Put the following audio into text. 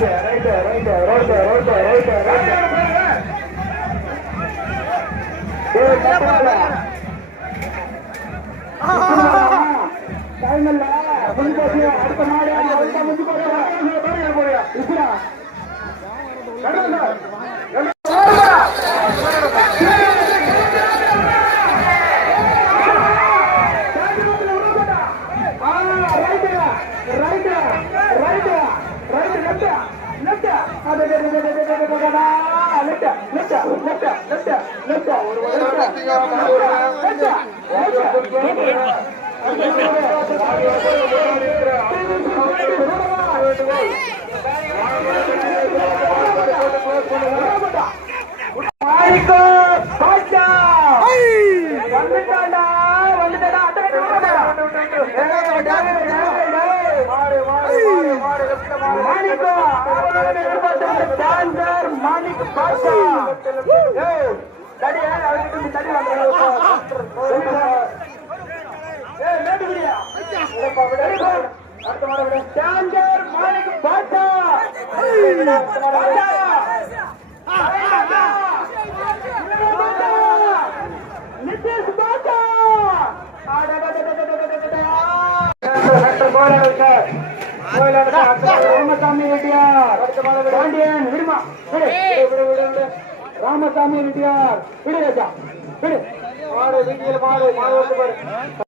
அடுத்த மாடு மாணிக் பாஷா தடி தடி மாணிக் பாஷா நிதிஷ் பாஷா ராமசாமி ரெட்டியார் ராமசாமி ரெட்டியார் விடு ராஜா விடு மாடு வீட்டில் மாடு மாடு